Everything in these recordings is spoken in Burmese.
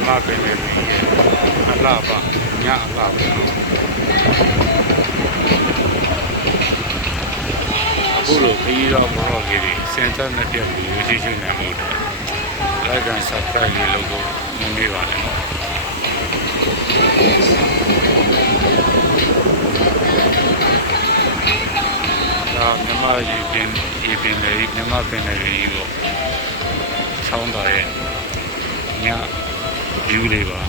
မြန်မာပင်လယ်ကြီးရဲ့အလှပညအလှပအခုလိုခရီးတော့ဘောတော့ကြီးစင်တာနဲ့တက်ပြီးရွှေရှိနေမှုတယ်လိုက်ကန် subscribe လေးလုပ်ဖို့မြင်နေပါလေနော်ဒါမြန်မာရေပင်လေမြန်မာပင်လေကြီးပေါ့ချောင်းတော်ရဲ့ည view လေးပါ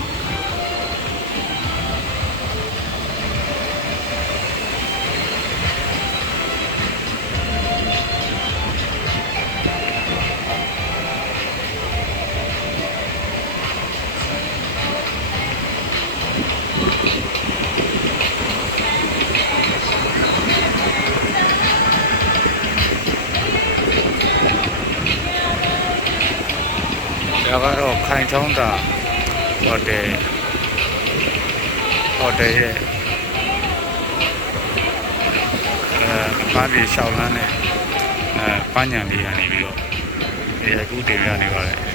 ဒါကတော့ခိုင်ချောင်းတာဟိုတယ်ရဲ့ပါရီရှောင်းလန်းနဲ့ပန်းညံလေးရနေပြီးတော့အခုတင်ရနေပါတယ်